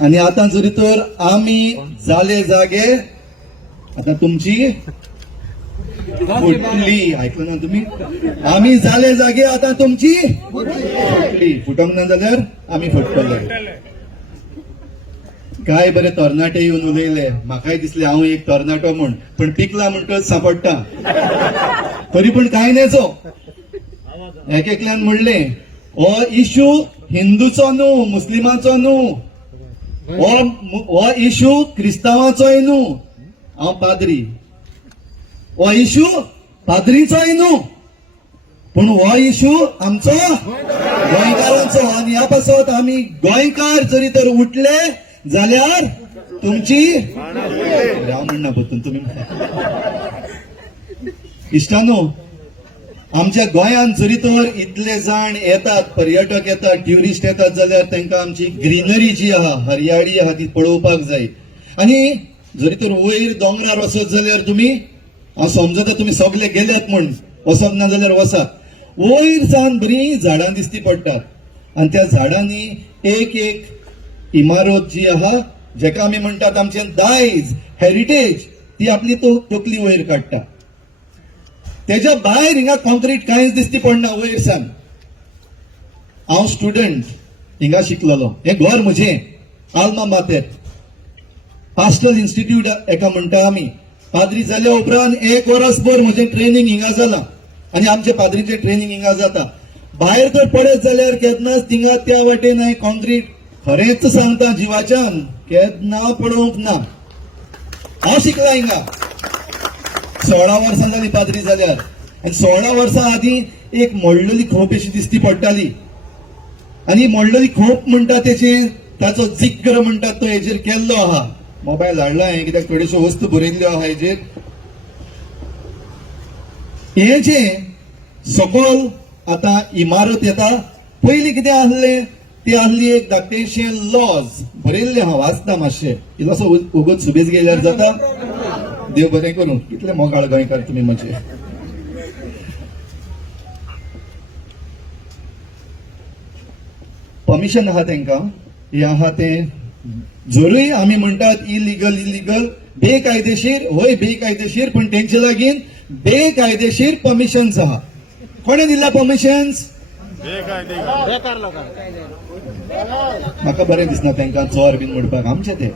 आणि आता जरी तर आम्ही झाले जागे आता तुमची फुटली, ऐकलं ना तुम्ही? आम्ही झाले जागे आता तुमची फुटली. फुटंक ना जाल्यार आम्ही फुटतले. काय बरे तरणाटे येऊन उलयले. म्हाकाय दिसले हांव एक तरणाटो म्हण, पण पिकला म्हणटच सापडटा. तरी पण काय नाहीचो. एकल्यान म्हणले हो इशू हिंदूचो न्हू, मुस्लिमाचो न्हू, हो इशू क्रिस्तावाचोय न्हू. हांव पाद्री. हो इशू पाद्रीचोय न्हू, पण हो इशू आमचो गोंयकारांचो. आणि ह्या पासत आम्ही गोंयकार जरी तर उठले जाल्यार तुमची हांव म्हणना पत्तून तुम्ही इश्टानो. आमच्या गोंयांत जरी तर इतले जाण येतात, पर्यटक येतात, ट्युरिस्ट येतात जाल्यार तांकां आमची ग्रीनरी जी आहा, हरियाळी आहा ती पळोवपाक जाय. आणि जरी तर वयर दोंगरार वचत जाल्यार तुम्ही, हांव समजता तुम्ही सगळे गेल्यात म्हण, वचप ना जाल्यार वचा. वयर सावन बरी झाडां दिसती पडटात. आणि त्या झाडांनी एक एक इमारत जी आहा, जेका आमी म्हणटात आमचे दायज, हेरिटेज, ती आपली तकली वयर काडटा. त्याच्या भायर हिंगा कॉन्क्रीट कांयच दिसती पडना वयर सान. हांव स्टुडंट हिंगा शिकलेलो. हे घर म्हजें, आल्मा मातेर, पास्टल इन्स्टिट्यूट एका म्हणटा आमी. पाद्री जाल्या उपरांत 1 वर्सभर म्हजें ट्रेनिंग हिंगा जालां. आणि आमचे पाद्रीचे ट्रेनिंग हिंगा जाता. भायर तर पडत जाल्यार केन्नाच थिंगा त्या वाटेन हांवें कॉन्क्रीट, खरेंच सांगता जिवाच्यान, केन्ना पळोवंक ना. हांव शिकला हिंगा 16 वर्सां जाली पाद्री जाल्यार. आणि 16 वर्सां आदीं एक मोडलेली खोप अशी दिसती पडटाली. आणि मोडलेली खोप म्हणटा ताचो जिक्र म्हणटा तो हेजेर केल्लो आहा. मोबायल हाडला हांवें, कित्याक थोड्योश्यो वस्तू बरयल्ल्यो आहा हेजेर. हे जे सकयल आता इमारत येता, पयलीं कितें आसलें, ती आसली एक धाकटेशें लॉज बरयल्लें आहा. वाचता मातशें, इल्लोसो उगत सुबेज गेल्यार जाता. देव बरें करूं. कितले मोगाळ गोंयकार तुमी म्हजे. परमिशन आहा तांकां, हे आहा तें जरूय आमी म्हणटात इलिगल, बेकायदेशीर. होय बेकायदेशीर, पण तेंचे लागीं बेकायदेशीर परमिशन्स आहा. कोणे दिला परमिशन्स? म्हाका बरें दिसना तांकां चोर बीन म्हणपाक आमचे ते.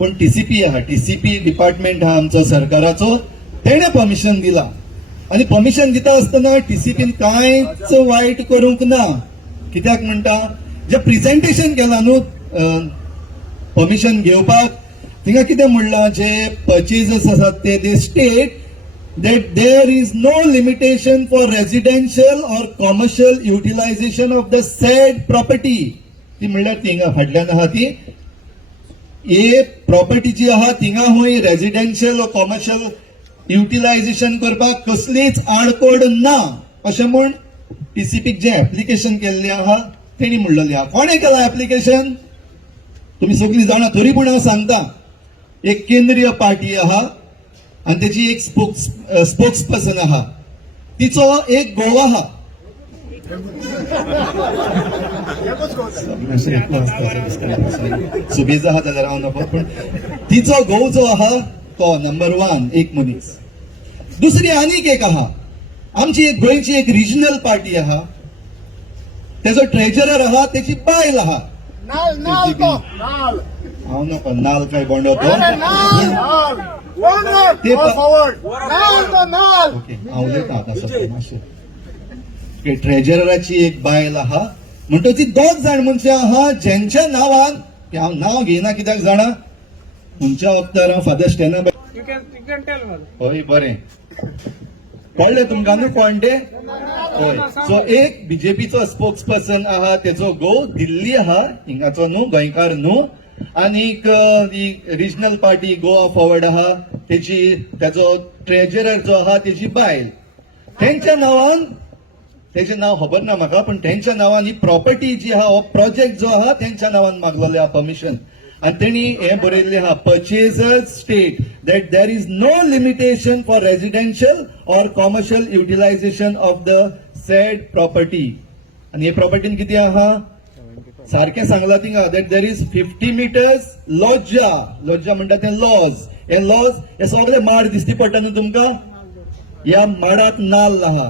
पण टीसीपी आहा, टीसीपी डिपार्टमेंट आहा आमचो सरकाराचो, तेणे परमिशन दिला. आणि परमिशन दिता आसतना टीसीपीन कांयच वायट करूंक ना. कित्याक म्हणटा, जे प्रेझेंटेशन केलां न्हू परमिशन घेवपाक, थिंगा कितें म्हणलां, जे परचेजेस आसात ते state that there is no limitation for residential or commercial utilization of the said property. ती म्हणल्यार थिंगा फाटल्यान आहा ती हे प्रॉपर्टी जी आहा थिंगा हुंय रेजिडेन्शियल और कॉमर्शियल युटिलायझेशन करपाक कसलीच आडकोड ना अशें म्हण टीसीपीक जे ऍप्लिकेशन केल्लें आहा तेणी म्हणलेलें आहा. कोणें केलां ऍप्लिकेशन? तुम्ही सगळीं जाणा. तरी पूण हांव सांगता, एक केंद्रीय पार्टी आहा आणि त्याची एक स्पोक्स पर्सन आहा. तिचो एक घोव आहा. सुबेज आहा जाल्यार हांव नको, पण तिचो घोव जो आहा तो नंबर 1 एक मनीस. दुसरी आनीक एक आहा. आमची एक गोंयची एक रिजनल पार्टी आहा, तेजो ट्रेजरर आहा, त्याची बायल आहा. हांव नको नाल काय बोंडो तो ट्रेजरराची एक बायल आहा. म्हणटा ती 2 जाण मनशां आहा ज्यांच्या नांवान, हांव नांव घेयना कित्याक जाणा, खंयच्या वक्तार हांव फादर स्टॅना. हय बरें कळ्ळें तुमकां न्हू कोण ते? हय. सो एक बीजेपीचो स्पोक्स पर्सन आहा, तेजो घोव दिल्ली आहा, हिंगाचो न्हू, गोंयकार न्हू. आनीक रिजनल पार्टी गोवा फॉरवर्ड आहा, तेजो ट्रेजरर जो आहा तेजी बायल. तेंच्या नांवान, तेजें नांव खबर ना म्हाका, पण तेंच्या नांवान ही प्रॉपर्टी जी आहा, हो प्रोजेक्ट जो आहा तेंच्या नांवान मागलेलें आहा परमिशन. आणि तेणी हे बरयल्लें आहा, purchasers state that there is no limitation for residential और commercial utilization of the said property. आणि हे प्रॉपर्टीन किती आहा? सारखें सांगला थिंगा दॅट देर इज 50 meters लॉजा म्हणटा ते लॉज हे सगळे माड दिसती पडटा न्हू तुमकां. ह्या माडात नाल्ल आहा,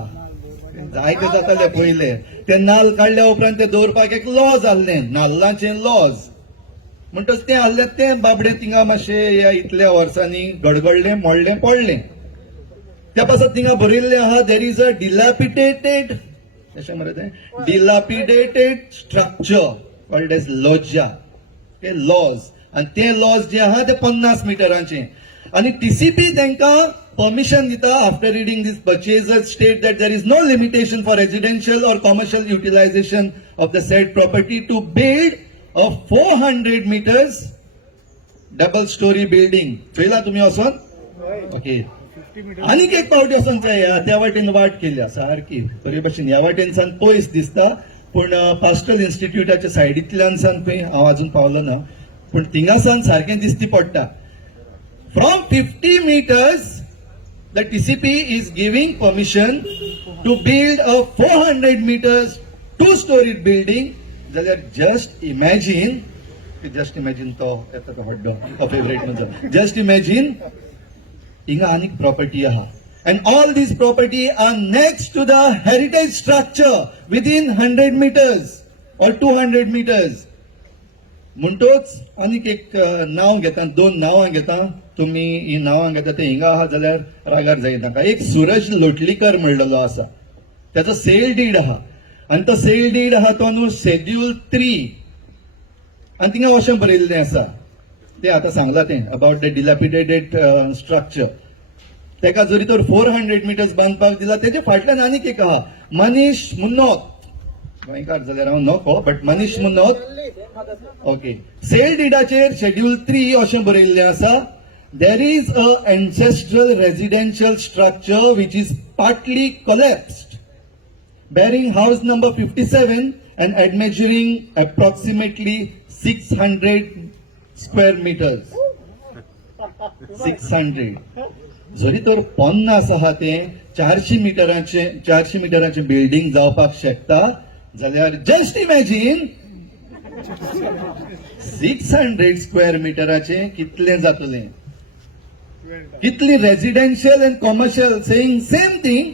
जायते जाताले पयले. ते नाल्ल काडल्या उपरांत ते दवरपाक एक लॉज आहलें, नाल्लांचें लॉज म्हणटच तें आहलें तें बाबडे थिंगा मातशें ह्या इतल्या वर्सांनी गडगडलें मोडलें पडलें. त्या पासत थिंगा बरयल्लें आहा देर इज अ डिलॅपिडेटेड कशें मरे तें डिलॅपिडेटेड स्ट्रक्चर कॉल्ड एज लॉजा. ते लॉज आनी ते लॉज जे आहा ते 50 मिटरांचे. आनी टीसीपी तांकां permission dita after reading this purchasers state that there is no limitation for residential or commercial utilization of the said property to build a 400 meters double story building. पयला तुम्ही वचोन ओके आनीक एक पावटी वचोन त्या वाटेन वाट केल्या सारकी बरे भशेन. ह्या वाटेन सान पयस दिसता पूण पास्टल इन्स्टिट्यूटाच्या सायडींतल्यान सान खंय हांव अजून पावलो ना, पूण थिंगा सान सारकें दिसती पडटा. From 50 meters the TCP is giving permission to build a 400 meters two-storied building. Just imagine to hot dog, a favorite manza. Just imagine, inga anik property aha. And all these property are next to the heritage structure within 100 meters or 200 meters. म्हणटोच आनीक एक नांव घेता, 2 नांवां घेता. तुम्ही ही नांवां घेता ते हिंगा आहा जाल्यार रागार जायना. एक सूरज लोटलीकर म्हणलेलो आसा, त्याचो सेल डीड आहा आनी तो सेल डीड आहा तो न्हू शेड्यूल 3 आनी थिंगा अशें बरयल्लें आसा. ते आतां सांगलां तें अबाउट द डिलॅपिडेटेड स्ट्रक्चर. तेका जरी तर 400 meters बांदपाक दिला, तेजे फाटल्यान आनीक एक आहा मनीश मुनोत. गोंयकार जाल्यार हांव नको, but Manish Munot okay. Sale डीडाचेर शेड्यूल 3 अशें बरयल्लें आसा. There is a ancestral residential structure which is partly collapsed, bearing house number 57 and admeasuring approximately 600 square meters. 600. जरी तर 50 आहा तें 400 मिटरांचे बिल्डिंग जावपाक शकता जाल्यार जस्ट इमॅजिन 600 स्क्वेअर मिटराचे कितले जातले. कितली residential and commercial saying same thing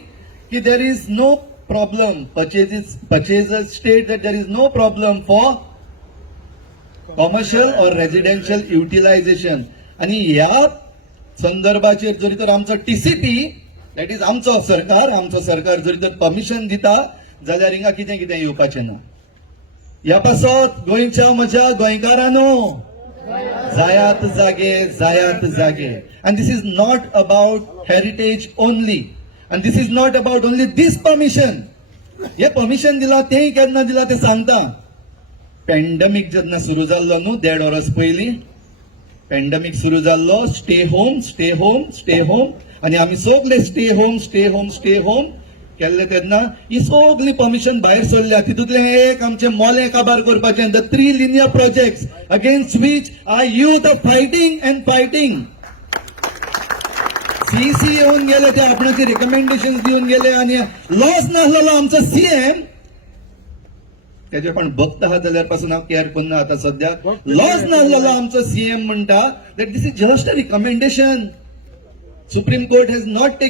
की there is no problem. purchasers state that there is no problem for commercial or residential utilization. आणि ह्या संदर्भाचेर जरी तर आमचो टीसीपी दॅट इज आमचो सरकार जरी तर परमिशन दिता जाल्यार हिंगा कितें येवपाचें ना. ह्या पासत गोंयच्या म्हज्या गोंयकारांनो जायात जागे. And this is not about heritage only. And this is not about only this permission. हे परमिशन दिला तेही केन्ना दिला ते सांगता. पॅन्डेमिक जेन्ना सुरू जाल्लो न्हू 1.5 वर्स पयलीं पॅन्डेमिक सुरू जाल्लो, स्टे होम आनी आमी सगळे स्टे होम केल्ले तेन्ना ही सगळी परमिशन भायर सरल्या. तितूंतलें एक आमचें मोलें काबार करपाचें the 3 linear projects against which our youth are fighting. CC येऊन गेले, ते आपणाचे रिकमेंडेशन दिवन गेले आनी लॉस नासलेलो आमचो सीएम तेजे पण भक्त आहा जाल्यार पासून हांव केअर करना. आतां सद्याक लॉस नासलेलो आमचो सीएम म्हणटा that this is just a recommendation. Supreme court has not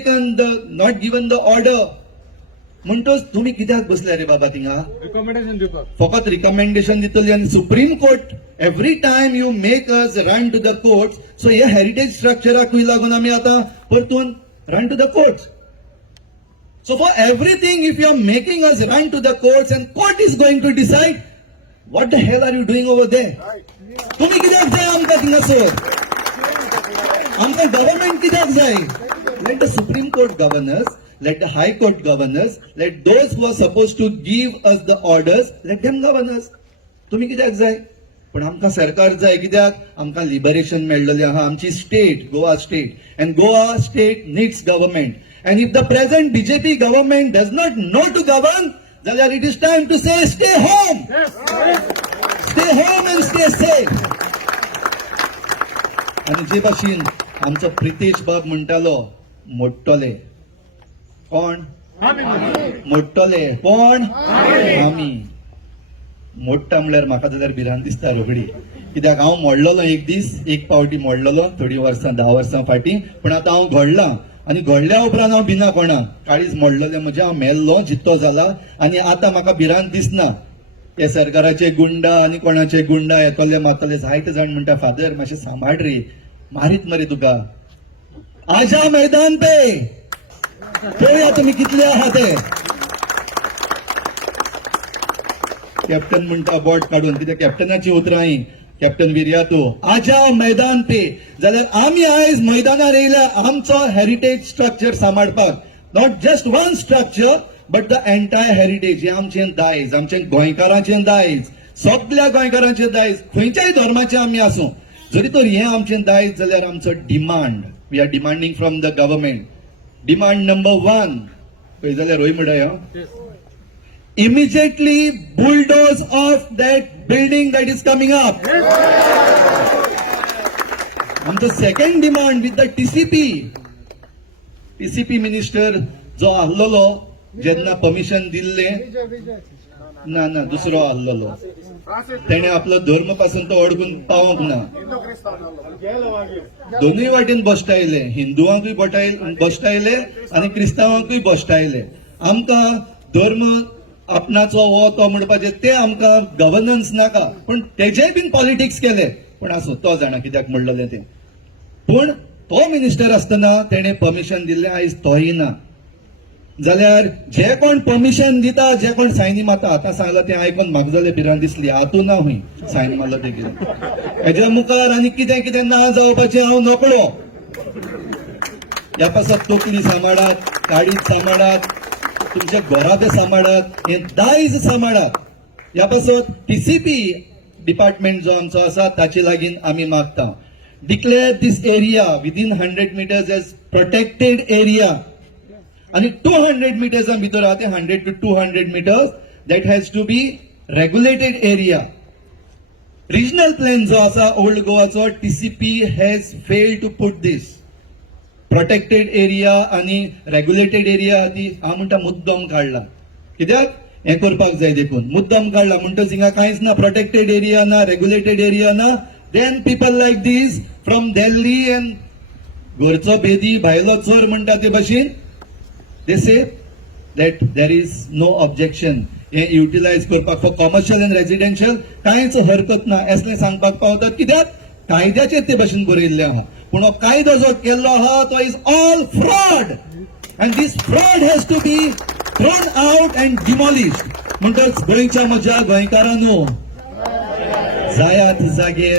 given the order. म्हणटोच तुम्ही कित्याक बसले रे बाबा थिंगा रिकमेंडेशन दिवपाक. फकत रिकमेंडेशन दितली आनी supreme court every time you make us run to the courts. So ह्या हेरिटेज स्ट्रक्चराकूय लागून आमी आतां परतून run to the courts. So for everything, if you are making us run to the courts and court is going to decide, what the hell are you doing over there? तुम्ही कित्याक जाय आमकां थिंगासर? आमकां गव्हर्नमेंट कित्याक जाय? Let the Supreme Court govern us, let the High Court govern us, let those who are supposed to give us the orders, let them govern us. तुम्ही कित्याक जाय? पण आमकां सरकार जाय कित्याक? आमकां लिबरेशन मेळ्ळलें आहा. आमची state, Goa state, and Goa state needs government. And if the present BJP government does not know to govern, then it is time to say, stay home. Stay home and stay safe. आणि जे भाशेन आमचो प्रितेश बाब म्हणटालो मोडटले कोण? मोडटले कोण? आमी. मोडटा म्हळ्यार म्हाका जाल्यार भिरांत दिसता रोखडी, कित्याक हांव मोडलेलो एक दीस, एक पावटी मोडलेलो थोडी वर्सां 10 वर्सां फाटीं, पण आतां हांव घडलां आनी घडल्या उपरांत हांव भिना कोणाक. काळीज मोडलेलें म्हजें, हांव मेल्लो जित्तो जाला आनी आतां म्हाका भिरांत दिसना. हे सरकाराचे गुंडा आनी कोणाचे गुंडा येतले मातले. जायते जाण म्हणटा फादर मातशें सांबाळ रे, मारीत मरे तुका. आजा मैदान पे पळया तुमी कितले आहा ते. कॅप्टन म्हणटा बोट काडून, कित्याक कॅप्टनाची उतरां ही. कॅप्टन विर्यातो आजा मैदान पे. जाल्यार आमी आयज मैदानार येयल्या आमचो हेरिटेज स्ट्रक्चर सांबाळपाक. Not just one structure but the entire heritage. हे आमचें दायज, आमचें गोंयकारांचें दायज, सगळ्या गोंयकारांचें दायज, खंयच्याय धर्माचें आमी आसूं. जरी तर हें आमचें दायज जाल्यार आमचो demand, we are demanding from the government. Demand number 1 पळय जाल्यार रोय म्हणटा immediately bulldoze off that building that is coming up. आमचो second demand with the TCP minister जो आसलोलो जेन्ना परमिशन दिल्लें, ना दुसरो आसलोलो, तेणे आपलो धर्म पासून तो अडकून पावोंक ना. दोनूय वाटेन बसतायले, हिंदुवांकूय बसतायले आनी क्रिस्तावांकूय बसतायले. आमकां धर्म आपणाचो हो तो म्हणपाचें ते आमकां गव्हर्नन्स नाका, पण तेजेय बीन पॉलिटिक्स केले. पण आसूं, तो जाणा कित्याक म्हणलेलें तें. पूण तो मिनिस्टर आसतना तेणे परमिशन दिल्लें, आयज तोय ना. जाल्यार जे कोण परमिशन दिता, जे कोण सायनी मारता, आतां सांगलां तें आयकून म्हाका जाल्यार भिरांत दिसली. हातूं ना हूंय सायन मारलो तें कितें. हेज्या मुखार आनी कितें कितें ना जावपाचें हांव नकळो. ह्या पासत तकली सांबाळात, काळीज सांबाळात, तुमच्या घोराबे सांबाळात, हे दायज सांबाळात. ह्या पासत टीसीपी डिपार्टमेंट जो आमचो आसा ताचे लागीं आमी मागता, declare this area within 100 meters as protected area. आणि 200 meters भितर आहा ते 100 to 200 meters that has to be regulated area. Regional plan जो आसा ओल्ड गोवाचो, TCP has failed to put this. Protected area आणि रेग्युलेटेड एरिया हांव म्हणटा मुद्दम काडला. कित्याक हें करपाक जाय देखून मुद्दम काडला. म्हणटच हिंगा कांयच ना, प्रोटेक्टेड एरिया ना, रेग्युलेटेड एरिया ना. Then people like these from Delhi and घरचो बेदी भायलो चोर म्हणटा ते भाशेन they say that there is no objection. हे युटिलायज करपाक फॉर कॉमर्शियल एंड रेजिडेन्शियल कांयच हरकत ना असलें सांगपाक पावतात. कित्याक कायद्याचेर ते भाशेन बरयल्लें आहा. पूण हो कायदो जो केल्लो आहा तो is all fraud and these fraud has to be thrown out and demolished. म्हणटच गोंयच्या म्हज्या गोंयकारांनो, जायात जागे.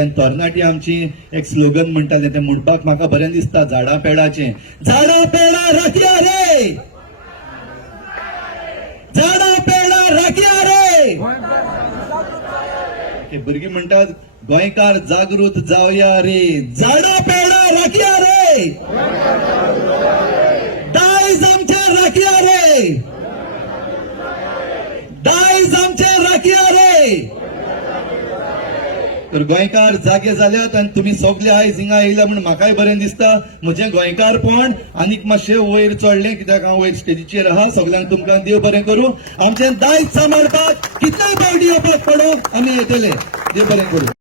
आनी तरणाटी आमची एक स्लोगन म्हणटाले, ते म्हणपाक म्हाका बरें दिसता, झाडां पेडाचें. झाडां पेडां राखया रे, झाडां पेडां राखया रे. हे भुरगीं म्हणटात गोंयकार जागृत जावया रे, झाडां पेडां राखया रे, दायज आमचे राखया रे, दायज आमचे राखया रे. तर गोंयकार जागे जाल्यात आनी तुमी सगळे आयज हिंगा येयला म्हणून म्हाकाय बरें दिसता. म्हजें गोंयकारपण आनीक मातशें वयर चडलें, कित्याक हांव वयर स्टेजीचेर आहा. सगळ्यांक तुमकां देव बरें करूं. आमचें दायज सांबाळपाक कितलेय पावटी येवपाक पडो आमी येतले. देव बरें करूं.